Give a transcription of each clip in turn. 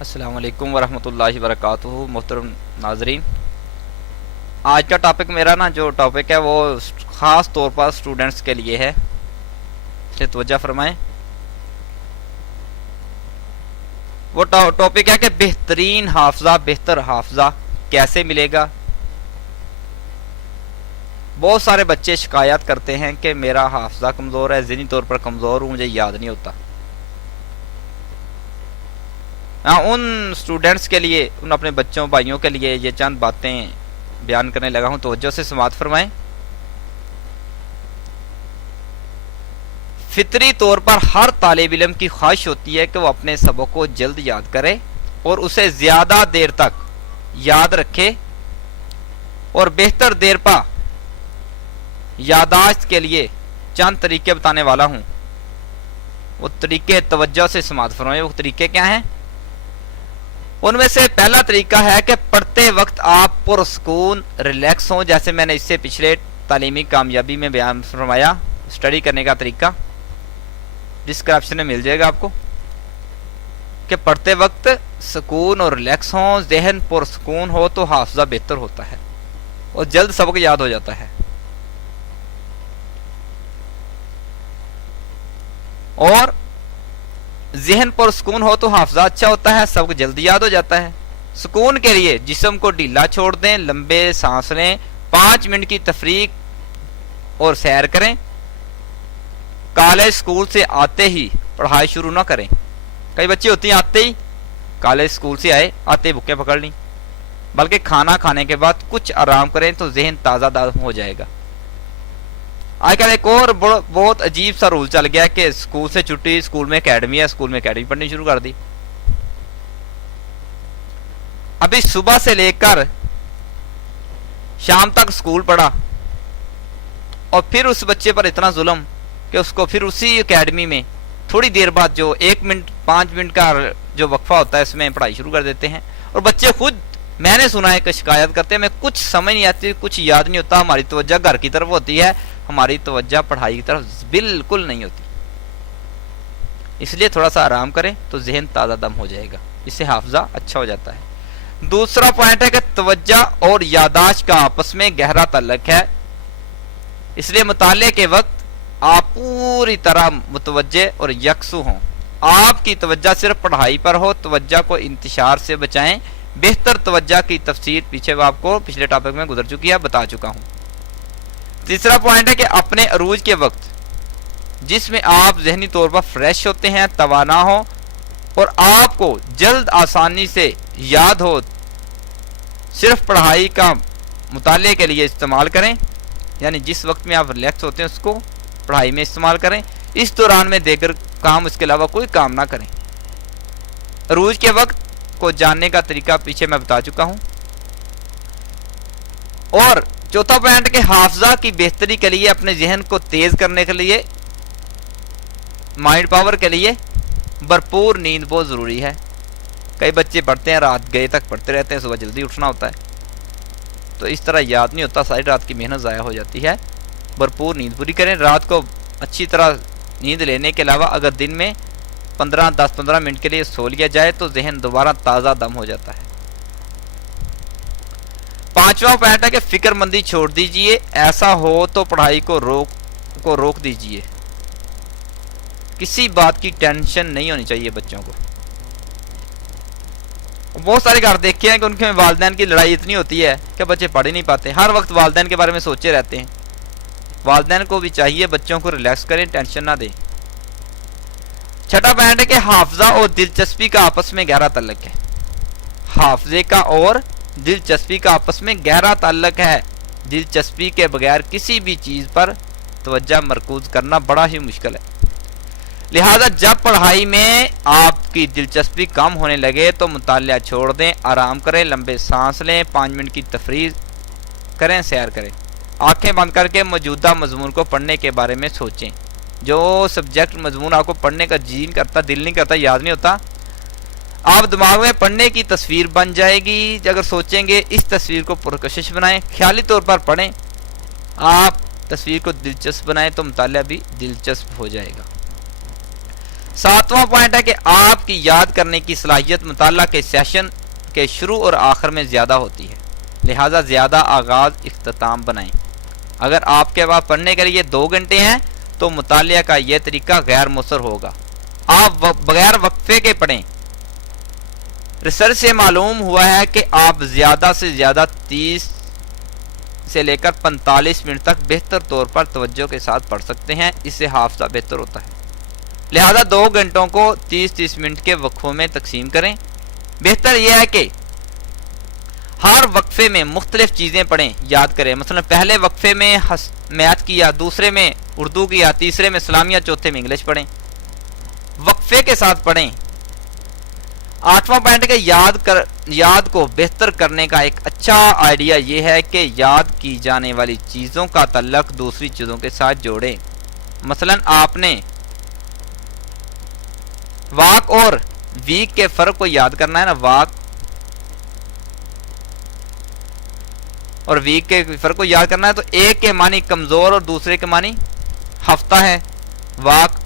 السلام علیکم ورحمۃ اللہ وبرکاتہ۔ محترم ناظرین، آج کا ٹاپک میرا جو ٹاپک ہے وہ خاص طور پر اسٹوڈنٹس کے لیے ہے، اس لیے توجہ فرمائیں۔ وہ ٹاپک ہے کہ بہترین حافظہ، بہتر حافظہ کیسے ملے گا۔ بہت سارے بچے شکایت کرتے ہیں کہ میرا حافظہ کمزور ہے، ذہنی طور پر کمزور ہوں، مجھے یاد نہیں ہوتا۔ ان اسٹوڈنٹس کے لیے، ان اپنے بچوں بھائیوں کے لیے یہ چند باتیں بیان کرنے لگا ہوں، توجہ سے سماعت فرمائیں۔ فطری طور پر ہر طالب علم کی خواہش ہوتی ہے کہ وہ اپنے سبق کو جلد یاد کرے اور اسے زیادہ دیر تک یاد رکھے، اور بہتر دیر پا یادداشت کے لیے چند طریقے بتانے والا ہوں۔ وہ طریقے توجہ سے سماعت فرمائیں۔ وہ طریقے کیا ہیں؟ ان میں سے پہلا طریقہ ہے کہ پڑھتے وقت آپ پرسکون ریلیکس ہوں، جیسے میں نے اس سے پچھلے تعلیمی کامیابی میں بیان فرمایا۔ اسٹڈی کرنے کا طریقہ ڈسکرپشن میں مل جائے گا آپ کو، کہ پڑھتے وقت سکون اور ریلیکس ہوں، ذہن پرسکون ہو تو حافظہ بہتر ہوتا ہے اور جلد سبق یاد ہو جاتا ہے۔ اور ذہن پر سکون ہو تو حافظہ اچھا ہوتا ہے، سبق جلدی یاد ہو جاتا ہے۔ سکون کے لیے جسم کو ڈھیلا چھوڑ دیں، لمبے سانس لیں، 5 منٹ کی تفریق اور سیر کریں۔ کالج اسکول سے آتے ہی پڑھائی شروع نہ کریں۔ کئی بچے ہوتے ہیں آتے ہی کالج اسکول سے آتے بکیں پکڑ لیں، بلکہ کھانا کھانے کے بعد کچھ آرام کریں تو ذہن تازہ ہو جائے گا۔ آج کل ایک اور بہت عجیب سا رول چل گیا ہے کہ اسکول سے چھٹی، اسکول میں اکیڈمی ہے، اسکول میں اکیڈمی پڑھنی شروع کر دی۔ ابھی صبح سے لے کر شام تک اسکول پڑھا، اور پھر اس بچے پر اتنا ظلم کہ اس کو پھر اسی اکیڈمی میں تھوڑی دیر بعد جو 1 منٹ 5 منٹ کا جو وقفہ ہوتا ہے اس میں پڑھائی شروع کر دیتے ہیں۔ اور بچے خود، میں نے سنا ہے کہ شکایت کرتے ہیں، میں کچھ سمجھ نہیں آتی، کچھ یاد نہیں ہوتا، ہماری توجہ گھر کی طرف ہوتی ہے، ہماری توجہ پڑھائی کی طرف بالکل نہیں ہوتی۔ اس لیے تھوڑا سا آرام کریں تو ذہن تازہ دم ہو جائے گا، اس سے حافظہ اچھا ہو جاتا ہے۔ دوسرا پوائنٹ ہے کہ توجہ اور یادداشت کا آپس میں گہرا تعلق ہے، اس لیے مطالعے کے وقت آپ پوری طرح متوجہ اور یکسو ہوں۔ آپ کی توجہ صرف پڑھائی پر ہو، توجہ کو انتشار سے بچائیں۔ بہتر توجہ کی تفسیر پیچھے آپ کو پچھلے ٹاپک میں گزر چکی ہے، بتا چکا ہوں۔ تیسرا پوائنٹ ہے کہ اپنے عروج کے وقت جس میں آپ ذہنی طور پر فریش ہوتے ہیں، توانا ہو اور آپ کو جلد آسانی سے یاد ہو، صرف پڑھائی کا مطالعے کے لیے استعمال کریں، یعنی جس وقت میں آپ ریلیکس ہوتے ہیں اس کو پڑھائی میں استعمال کریں۔ اس دوران میں دیگر کام اس کے علاوہ کوئی کام نہ کریں۔ عروج کے وقت کو جاننے کا طریقہ پیچھے میں بتا چکا ہوں۔ اور چوتھا پوائنٹ کہ حافظہ کی بہتری کے لیے، اپنے ذہن کو تیز کرنے کے لیے، مائنڈ پاور کے لیے بھرپور نیند بہت ضروری ہے۔ کئی بچے پڑھتے ہیں، رات گئے تک پڑھتے رہتے ہیں، صبح جلدی اٹھنا ہوتا ہے، تو اس طرح یاد نہیں ہوتا، ساری رات کی محنت ضائع ہو جاتی ہے۔ بھرپور نیند پوری کریں۔ رات کو اچھی طرح نیند لینے کے علاوہ اگر دن میں 10-15 منٹ کے لیے سو لیا جائے تو ذہن دوبارہ تازہ دم ہو جاتا ہے۔ پانچواں پوائنٹ ہے کہ فکر مندی چھوڑ دیجئے، ایسا ہو تو پڑھائی کو روک دیجئے۔ کسی بات کی ٹینشن نہیں ہونی چاہیے بچوں کو۔ بہت سارے گھر دیکھے ہیں کہ ان کے والدین کی لڑائی اتنی ہوتی ہے کہ بچے پڑھ ہی نہیں پاتے، ہر وقت والدین کے بارے میں سوچے رہتے ہیں۔ والدین کو بھی چاہیے بچوں کو ریلیکس کریں، ٹینشن نہ دیں۔ چھٹا پوائنٹ ہے کہ حافظہ اور دلچسپی کا آپس میں گہرا تعلق ہے۔ حافظے کا اور دلچسپی کا آپس میں گہرا تعلق ہے۔ دلچسپی کے بغیر کسی بھی چیز پر توجہ مرکوز کرنا بڑا ہی مشکل ہے۔ لہذا جب پڑھائی میں آپ کی دلچسپی کم ہونے لگے تو مطالعہ چھوڑ دیں، آرام کریں، لمبے سانس لیں، 5 منٹ کی تفریح کریں، سیر کریں۔ آنکھیں بند کر کے موجودہ مضمون کو پڑھنے کے بارے میں سوچیں۔ جو سبجیکٹ مضمون آپ کو پڑھنے کا جین کرتا، دل نہیں کرتا، یاد نہیں ہوتا، آپ دماغ میں پڑھنے کی تصویر بن جائے گی۔ اگر سوچیں گے اس تصویر کو پرکشش بنائیں، خیالی طور پر پڑھیں، آپ تصویر کو دلچسپ بنائیں تو مطالعہ بھی دلچسپ ہو جائے گا۔ 7واں پوائنٹ ہے کہ آپ کی یاد کرنے کی صلاحیت مطالعہ کے سیشن کے شروع اور آخر میں زیادہ ہوتی ہے، لہٰذا زیادہ آغاز اختتام بنائیں۔ اگر آپ کے پاس پڑھنے کے لیے 2 گھنٹے ہیں تو مطالعہ کا یہ طریقہ غیر مؤثر ہوگا، آپ بغیر وقفے کے پڑھیں۔ ریسرچ سے معلوم ہوا ہے کہ آپ زیادہ سے زیادہ 30 سے لے کر 45 منٹ تک بہتر طور پر توجہ کے ساتھ پڑھ سکتے ہیں، اس سے حافظہ بہتر ہوتا ہے۔ لہذا 2 گھنٹوں کو 30-30 منٹ کے وقفوں میں تقسیم کریں۔ بہتر یہ ہے کہ ہر وقفے میں مختلف چیزیں پڑھیں، یاد کریں۔ مثلا پہلے وقفے میں میتھ کیا، دوسرے میں اردو کیا، تیسرے میں اسلامیہ، چوتھے میں انگلش پڑھیں، وقفے کے ساتھ پڑھیں۔ 8واں پوائنٹ ہے کہ یاد کو بہتر کرنے کا ایک اچھا آئیڈیا یہ ہے کہ یاد کی جانے والی چیزوں کا تعلق دوسری چیزوں کے ساتھ جوڑیں۔ مثلا آپ نے واک اور ویک کے فرق کو یاد کرنا ہے نا، واک اور ویک کے فرق کو یاد کرنا ہے، تو ایک کے معنی کمزور اور دوسرے کے معنی ہفتہ ہے، واک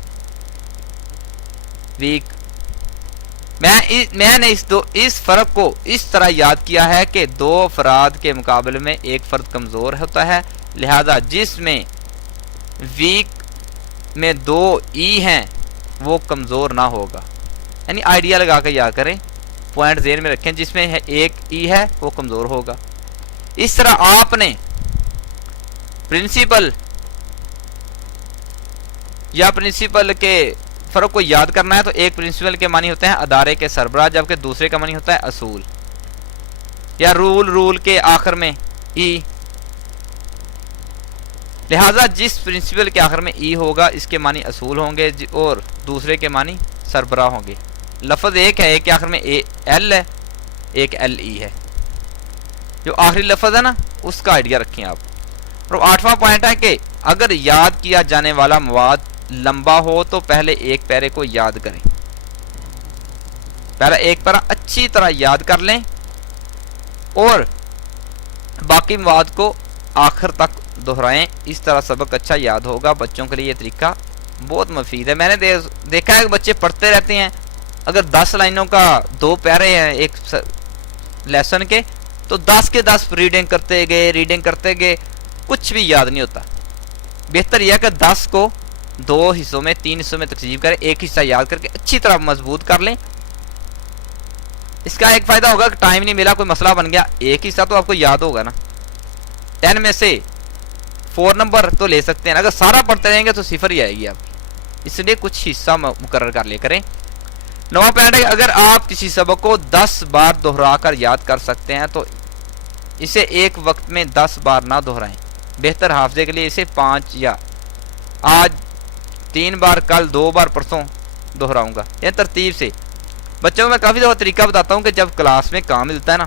ویک۔ میں نے اس فرق کو اس طرح یاد کیا ہے کہ 2 افراد کے مقابلے میں ایک فرد کمزور ہوتا ہے، لہذا جس میں ویک میں 2 ای ہیں وہ کمزور نہ ہوگا۔ یعنی آئیڈیا لگا کے یاد کریں، پوائنٹ ذہن میں رکھیں، جس میں ایک ای ہے وہ کمزور ہوگا۔ اس طرح آپ نے پرنسپل کے فرق کو یاد کرنا ہے، تو ایک پرنسپل کے معنی ہوتے ہیں ادارے کے سربراہ، جبکہ دوسرے کا معنی ہوتا ہے اصول، یا رول کے آخر میں ای۔ لہذا جس پرنسپل کے آخر میں ای ہوگا اس کے معنی اصول ہوں گے اور دوسرے کے معنی سربراہ ہوں گے۔ لفظ ایک ہے، ایک کے آخر میں ایل ہے، ایک ایل ای ہے، جو آخری لفظ ہے نا اس کا آئیڈیا رکھیں آپ۔ اور 8واں پوائنٹ ہے کہ اگر یاد کیا جانے والا مواد لمبا ہو تو پہلے ایک پیرے کو یاد کریں، پہلا ایک پیرا اچھی طرح یاد کر لیں اور باقی مواد کو آخر تک دہرائیں، اس طرح سبق اچھا یاد ہوگا۔ بچوں کے لیے یہ طریقہ بہت مفید ہے۔ میں نے دیکھا ہے کہ بچے پڑھتے رہتے ہیں، اگر 10 لائنوں کا 2 پیرے ہیں ایک لیسن کے، تو 10 کے 10 ریڈنگ کرتے گئے کچھ بھی یاد نہیں ہوتا۔ بہتر یہ ہے کہ 10 کو 2 حصوں میں 3 حصوں میں تقسیم کریں، ایک حصہ یاد کر کے اچھی طرح مضبوط کر لیں۔ اس کا ایک فائدہ ہوگا کہ ٹائم نہیں ملا، کوئی مسئلہ بن گیا، ایک حصہ تو آپ کو یاد ہوگا نا، 10 میں سے 4 نمبر تو لے سکتے ہیں، اگر سارا پڑھتے رہیں گے تو 0 ہی آئے گی آپ، اس لیے کچھ حصہ مقرر کر لے کریں۔ 9واں پوائنٹ ہے کہ اگر آپ کسی سبق کو 10 بار دہرا کر یاد کر سکتے ہیں تو اسے ایک وقت میں 10 بار نہ دہرائیں، بہتر حافظے کے لیے اسے 5 یا آج 3 بار، کل 2 بار، پرسوں دہراؤں گا، یہ ترتیب سے۔ بچوں کو میں کافی دفعہ طریقہ بتاتا ہوں کہ جب کلاس میں کام ملتا ہے نا،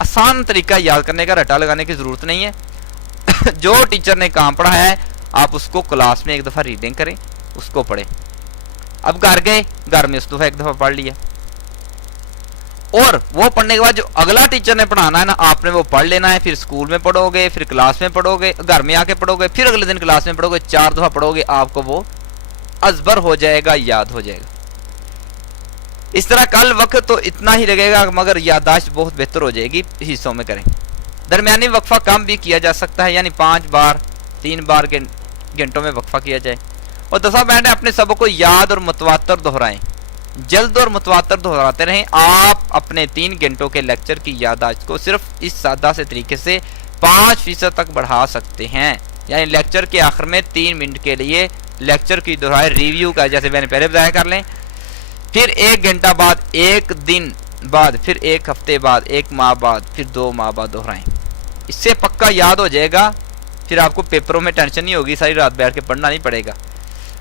آسان طریقہ یاد کرنے کا، رٹا لگانے کی ضرورت نہیں ہے۔ جو ٹیچر نے کام پڑھا ہے آپ اس کو کلاس میں ایک دفعہ ریڈنگ کریں، اس کو پڑھیں۔ اب گھر گئے، گھر میں اس دفعہ ایک دفعہ پڑھ لیا، اور وہ پڑھنے کے بعد جو اگلا ٹیچر نے پڑھانا ہے نا آپ نے وہ پڑھ لینا ہے، پھر اسکول میں پڑھو گے، پھر کلاس میں پڑھو گے، گھر میں آ کے پڑھو گے، پھر اگلے دن کلاس میں پڑھو گے، 4 دفعہ پڑھو گے، آپ کو وہ ازبر ہو جائے گا، یاد ہو جائے گا۔ اس طرح کل وقت تو اتنا ہی لگے گا مگر یادداشت بہت بہتر ہو جائے گی، حصوں میں کریں۔ درمیانی وقفہ کم بھی کیا جا سکتا ہے، یعنی 5 بار 3 بار گھنٹوں میں وقفہ کیا جائے۔ اور 10واں پوائنٹ ہے اپنے سبق کو یاد اور متواتر دہرائیں، جلد اور متواتر دہراتے رہیں۔ آپ اپنے 3 گھنٹوں کے لیکچر کی یادداشت کو صرف اس سادہ سے طریقے سے 5% تک بڑھا سکتے ہیں، یعنی لیکچر کے آخر میں 3 منٹ کے لیے لیکچر کی دہرائے ریویو کا، جیسے میں نے پہلے بتایا، کر لیں، پھر 1 گھنٹہ بعد، 1 دن بعد، پھر 1 ہفتے بعد، 1 ماہ بعد، پھر 2 ماہ بعد دہرائیں۔ اس سے پکا یاد ہو جائے گا، پھر آپ کو پیپروں میں ٹینشن نہیں ہوگی، ساری رات بیٹھ کے پڑھنا نہیں پڑے گا۔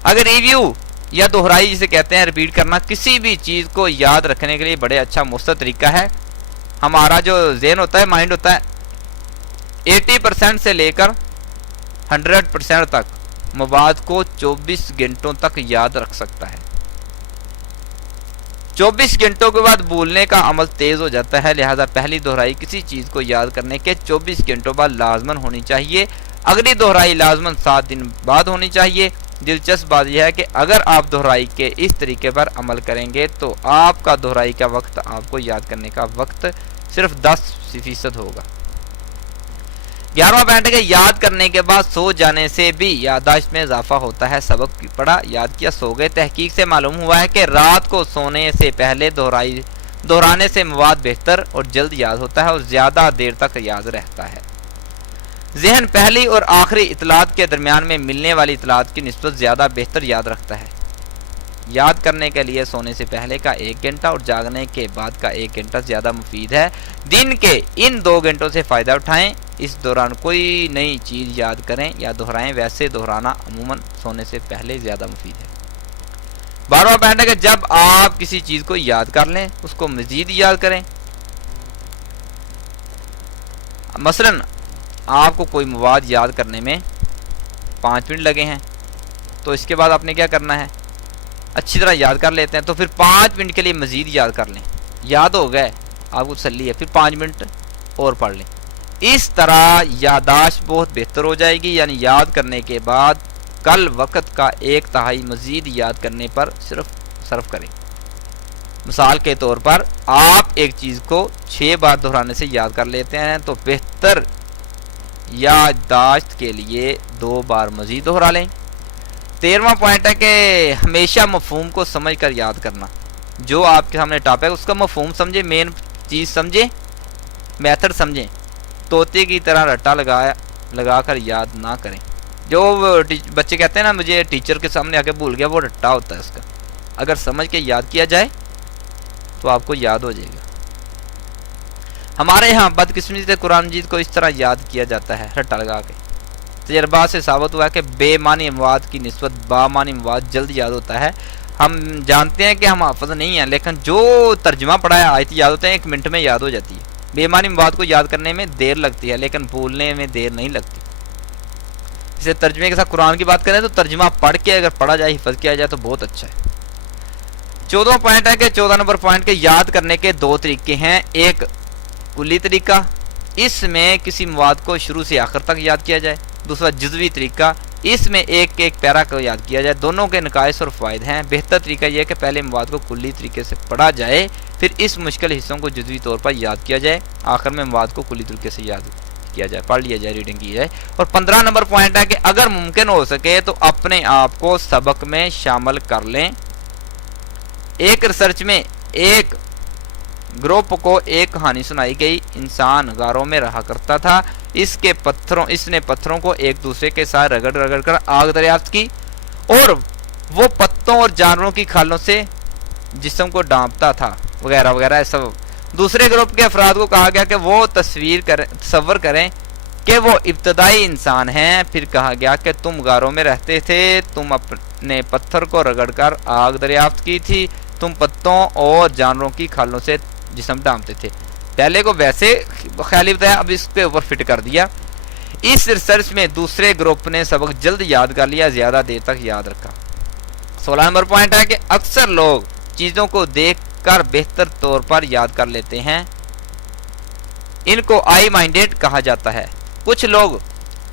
اگر ریویو یا دہرائی جسے کہتے ہیں ریپیٹ کرنا، کسی بھی چیز کو یاد رکھنے کے لیے بڑے اچھا مؤثر طریقہ ہے۔ ہمارا جو ذہن ہوتا ہے، مائنڈ ہوتا ہے، 80% سے لے کر 100% تک مواد کو 24 گھنٹوں تک یاد رکھ سکتا ہے۔ 24 گھنٹوں کے بعد بھولنے کا عمل تیز ہو جاتا ہے، لہذا پہلی دہرائی کسی چیز کو یاد کرنے کے 24 گھنٹوں بعد لازمن ہونی چاہیے، اگلی دہرائی لازمن 7 دن بعد ہونی چاہیے، دلچسپ بات یہ ہے کہ اگر آپ دہرائی کے اس طریقے پر عمل کریں گے تو آپ کا دہرائی کا وقت، آپ کو یاد کرنے کا وقت صرف 10% ہوگا۔ 11واں پوائنٹ ہے کہ یاد کرنے کے بعد سو جانے سے بھی یادداشت میں اضافہ ہوتا ہے۔ سبق پڑھا، یاد کیا، سو گئے۔ تحقیق سے معلوم ہوا ہے کہ رات کو سونے سے پہلے دہرانے سے مواد بہتر اور جلد یاد ہوتا ہے اور زیادہ دیر تک یاد رہتا ہے۔ ذہن پہلی اور آخری اطلاعات کے درمیان میں ملنے والی اطلاعات کی نسبت زیادہ بہتر یاد رکھتا ہے۔ یاد کرنے کے لیے سونے سے پہلے کا 1 گھنٹہ اور جاگنے کے بعد کا 1 گھنٹہ زیادہ مفید ہے۔ دن کے ان 2 گھنٹوں سے فائدہ اٹھائیں، اس دوران کوئی نئی چیز یاد کریں یا دہرائیں، ویسے دہرانا عموماً سونے سے پہلے زیادہ مفید ہے۔ 12واں پوائنٹ ہے کہ جب آپ کسی چیز کو یاد کر لیں اس کو مزید یاد کریں۔ مثلاً آپ کو کوئی مواد یاد کرنے میں 5 منٹ لگے ہیں تو اس کے بعد آپ نے کیا کرنا ہے، اچھی طرح یاد کر لیتے ہیں تو پھر 5 منٹ کے لیے مزید یاد کر لیں، یاد ہو گئے آپ کو تسلی ہے، پھر 5 منٹ اور پڑھ لیں۔ اس طرح یادداشت بہت بہتر ہو جائے گی، یعنی یاد کرنے کے بعد کل وقت کا 1/3 مزید یاد کرنے پر صرف صرف کریں۔ مثال کے طور پر آپ ایک چیز کو 6 بار دہرانے سے یاد کر لیتے ہیں تو بہتر یادداشت کے لیے 2 بار مزید دہرا لیں۔ 13واں پوائنٹ ہے کہ ہمیشہ مفہوم کو سمجھ کر یاد کرنا۔ جو آپ کے سامنے ٹاپک ہے اس کا مفہوم سمجھیں، مین چیز سمجھیں، میتھڈ سمجھیں۔ طوطے کی طرح رٹا لگا کر یاد نہ کریں۔ جو بچے کہتے ہیں نا مجھے ٹیچر کے سامنے آ کے بھول گیا، وہ رٹا ہوتا ہے اس کا۔ اگر سمجھ کے یاد کیا جائے تو آپ کو یاد ہو جائے گا۔ ہمارے ہاں بدقسمتی سے قرآن مجید کو اس طرح یاد کیا جاتا ہے، رٹا لگا کے۔ تجربات سے ثابت ہوا ہے کہ بے معنی مواد کی نسبت بامعنی مواد جلد یاد ہوتا ہے۔ ہم جانتے ہیں کہ ہم حافظ نہیں ہیں، لیکن جو ترجمہ پڑھا ہے آیت یاد ہوتے ہیں 1 منٹ میں یاد ہو جاتی ہے۔ بے معنی مواد کو یاد کرنے میں دیر لگتی ہے لیکن بھولنے میں دیر نہیں لگتی۔ اسے ترجمے کے ساتھ قرآن کی بات کریں تو ترجمہ پڑھ کے اگر پڑھا جائے، حفظ کیا جائے تو بہت اچھا ہے۔ 14واں پوائنٹ ہے کہ 14 نمبر پوائنٹ کے یاد کرنے کے 2 طریقے ہیں۔ ایک کلی طریقہ، اس میں کسی مواد کو شروع سے آخر تک یاد کیا جائے۔ دوسرا جزوی طریقہ، اس میں ایک پیرا کو یاد کیا جائے۔ دونوں کے نقائص اور فوائد ہیں۔ بہتر طریقہ یہ ہے کہ پہلے مواد کو کلی طریقے سے پڑھا جائے، پھر اس مشکل حصوں کو جزوی طور پر یاد کیا جائے، آخر میں مواد کو کلی طریقے سے یاد کیا جائے، پڑھ لیا جائے، ریڈنگ کی جائے۔ اور 15 نمبر پوائنٹ ہے کہ اگر ممکن ہو سکے تو اپنے آپ کو سبق میں شامل کر لیں۔ ایک ریسرچ میں ایک گروپ کو ایک کہانی سنائی گئی۔ انسان غاروں میں رہا کرتا تھا، اس نے پتھروں کو ایک دوسرے کے ساتھ رگڑ کر آگ دریافت کی اور وہ پتوں اور جانوروں کی کھالوں سے جسم کو ڈانپتا تھا وغیرہ وغیرہ سب۔ دوسرے گروپ کے افراد کو کہا گیا کہ وہ تصور کریں کہ وہ ابتدائی انسان ہیں، پھر کہا گیا کہ تم غاروں میں رہتے تھے، تم اپنے پتھر کو رگڑ کر آگ دریافت کی تھی، تم پتوں اور جانوروں کی کھالوں سے جسم ڈانپتے تھے۔ پہلے کو ویسے خیالی بتایا، اب اس کے اوپر فٹ کر دیا۔ اس ریسرچ میں دوسرے گروپ نے سبق جلد یاد کر لیا، زیادہ دیر تک یاد رکھا۔ 16 نمبر پوائنٹ ہے کہ اکثر لوگ چیزوں کو دیکھ کر بہتر طور پر یاد کر لیتے ہیں، ان کو آئی مائنڈیڈ کہا جاتا ہے۔ کچھ لوگ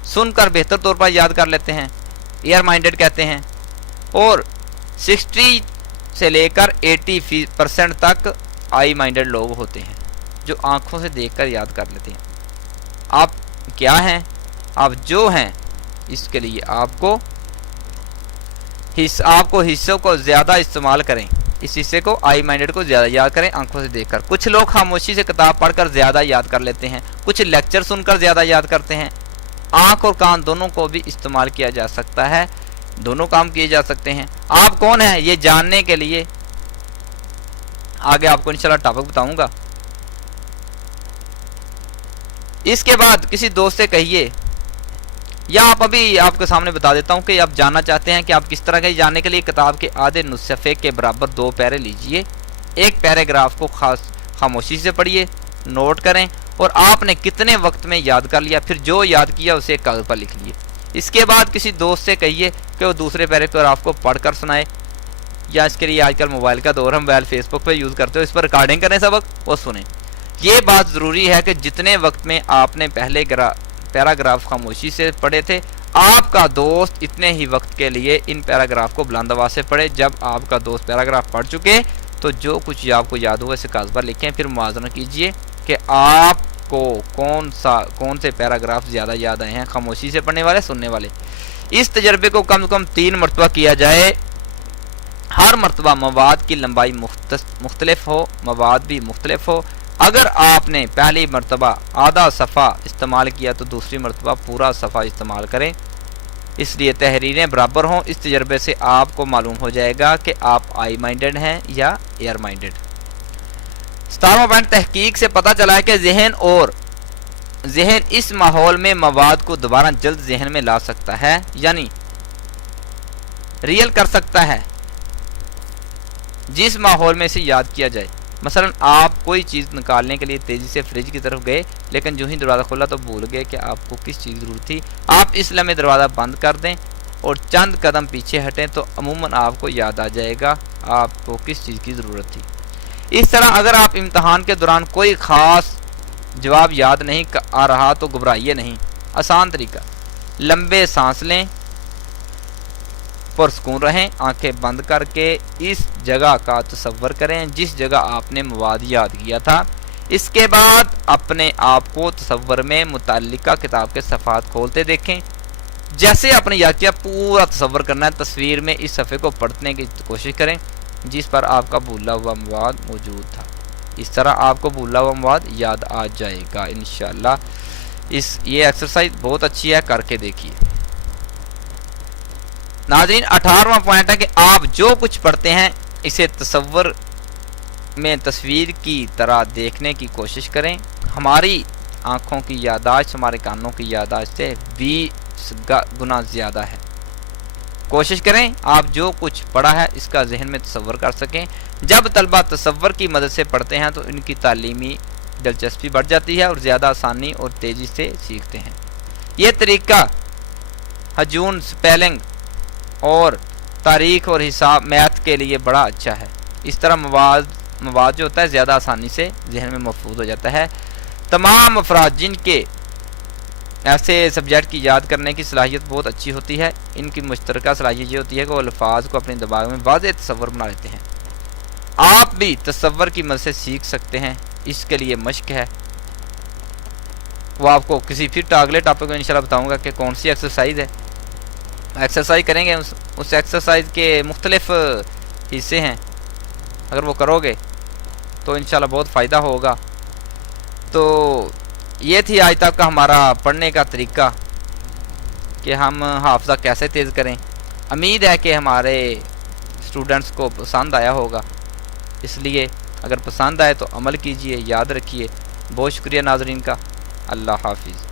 سن کر بہتر طور پر یاد کر لیتے ہیں، ایئر مائنڈیڈ کہتے ہیں، اور 60 سے لے کر 80% تک آئی مائنڈیڈ لوگ ہوتے ہیں جو آنکھوں سے دیکھ کر یاد کر لیتے ہیں۔ آپ کیا ہیں؟ آپ جو ہیں، اس کے لیے آپ کو حصوں کو زیادہ استعمال کریں، اس حصے کو آئی مائنڈیڈ کو زیادہ یاد کریں آنکھوں سے دیکھ کر۔ کچھ لوگ خاموشی سے کتاب پڑھ کر زیادہ یاد کر لیتے ہیں، کچھ لیکچر سن کر زیادہ یاد کرتے ہیں۔ آنکھ اور کان دونوں کو بھی استعمال کیا جا سکتا ہے، دونوں کام کیے جا سکتے ہیں۔ آپ کون ہیں یہ جاننے کے لیے آگے آپ کو انشاءاللہ ٹاپک بتاؤں گا۔ اس کے بعد کسی دوست سے کہیے، یا آپ ابھی آپ کے سامنے بتا دیتا ہوں کہ آپ جاننا چاہتے ہیں کہ آپ کس طرح کے جاننے کے لیے کتاب کے آدھے صفحے کے برابر 2 پیرے لیجئے، ایک پیراگراف کو خاموشی سے پڑھیے، نوٹ کریں اور آپ نے کتنے وقت میں یاد کر لیا، پھر جو یاد کیا اسے ایک کاغذ پر لکھ لیے۔ اس کے بعد کسی دوست سے کہیے کہ وہ دوسرے پیراگراف کو پڑھ کر سنائے، یا اس کے لیے آج کل موبائل کا دور ہے، موبائل فیس بک پہ یوز کرتے ہو، اس پر ریکارڈنگ کریں سبق اور سنیں۔ یہ بات ضروری ہے کہ جتنے وقت میں آپ نے پہلے پیراگراف خاموشی سے پڑھے تھے، آپ کا دوست اتنے ہی وقت کے لیے ان پیراگراف کو بلند آواز سے پڑھے. جب آپ کا دوست پیراگراف پڑھ چکے تو جو کچھ آپ کو یاد ہوا اسے کاغذ پر لکھیں. پھر موازنہ کیجئے کہ آپ کو کون سے پیراگراف زیادہ یاد آئے ہیں, خاموشی سے پڑھنے والے, سننے والے. اس تجربے کو کم از کم 3 مرتبہ کیا جائے. ہر مرتبہ مواد کی لمبائی مختلف ہو, مواد بھی مختلف ہو. اگر آپ نے پہلی مرتبہ آدھا صفحہ استعمال کیا تو دوسری مرتبہ پورا صفحہ استعمال کریں. اس لیے تحریریں برابر ہوں. اس تجربے سے آپ کو معلوم ہو جائے گا کہ آپ آئی مائنڈڈ ہیں یا ایئر مائنڈڈ. 17واں پوائنٹ, تحقیق سے پتہ چلا ہے کہ ذہن اس ماحول میں مواد کو دوبارہ جلد ذہن میں لا سکتا ہے, یعنی ریئل کر سکتا ہے جس ماحول میں اسے یاد کیا جائے. مثلا آپ کوئی چیز نکالنے کے لیے تیزی سے فریج کی طرف گئے, لیکن جو ہی دروازہ کھولا تو بھول گئے کہ آپ کو کس چیز کی ضرورت تھی. آپ اس لمحے دروازہ بند کر دیں اور چند قدم پیچھے ہٹیں تو عموماً آپ کو یاد آ جائے گا آپ کو کس چیز کی ضرورت تھی. اس طرح اگر آپ امتحان کے دوران کوئی خاص جواب یاد نہیں آ رہا تو گھبرائیے نہیں. آسان طریقہ, لمبے سانس لیں, پرسکون رہیں, آنکھیں بند کر کے اس جگہ کا تصور کریں جس جگہ آپ نے مواد یاد کیا تھا. اس کے بعد اپنے آپ کو تصور میں متعلقہ کتاب کے صفحات کھولتے دیکھیں. جیسے آپ نے یاد کیا پورا تصور کرنا ہے. تصویر میں اس صفحے کو پڑھنے کی کوشش کریں جس پر آپ کا بھولا ہوا مواد موجود تھا. اس طرح آپ کو بھولا ہوا مواد یاد آ جائے گا انشاءاللہ. یہ ایکسرسائز بہت اچھی ہے, کر کے دیکھیے. ناظرین 18واں پوائنٹ ہے کہ آپ جو کچھ پڑھتے ہیں اسے تصور میں تصویر کی طرح دیکھنے کی کوشش کریں. ہماری آنکھوں کی یادداشت ہمارے کانوں کی یادداشت سے 20 گنا زیادہ ہے. کوشش کریں آپ جو کچھ پڑھا ہے اس کا ذہن میں تصور کر سکیں. جب طلبہ تصور کی مدد سے پڑھتے ہیں تو ان کی تعلیمی دلچسپی بڑھ جاتی ہے اور زیادہ آسانی اور تیزی سے سیکھتے ہیں. یہ طریقہ ہجون, سپیلنگ اور تاریخ اور حساب, میتھ کے لیے بڑا اچھا ہے. اس طرح مواد جو ہوتا ہے زیادہ آسانی سے ذہن میں محفوظ ہو جاتا ہے. تمام افراد جن کے ایسے سبجیکٹ کی یاد کرنے کی صلاحیت بہت اچھی ہوتی ہے, ان کی مشترکہ صلاحیت یہ ہوتی ہے کہ وہ الفاظ کو اپنے دماغ میں واضح تصور بنا لیتے ہیں. آپ بھی تصور کی مدد سے سیکھ سکتے ہیں. اس کے لیے مشق ہے, وہ آپ کو کسی پھر اگلے ٹاپک میں انشاءاللہ بتاؤں گا کہ کون سی ایکسرسائز ہے. ایکسرسائز کریں گے, اس ایکسرسائز کے مختلف حصے ہیں, اگر وہ کرو گے تو انشاءاللہ بہت فائدہ ہوگا. تو یہ تھی آج تک کا ہمارا پڑھنے کا طریقہ کہ ہم حافظہ کیسے تیز کریں. امید ہے کہ ہمارے اسٹوڈنٹس کو پسند آیا ہوگا. اس لیے اگر پسند آئے تو عمل کیجئے, یاد رکھیے. بہت شکریہ ناظرین کا. اللہ حافظ.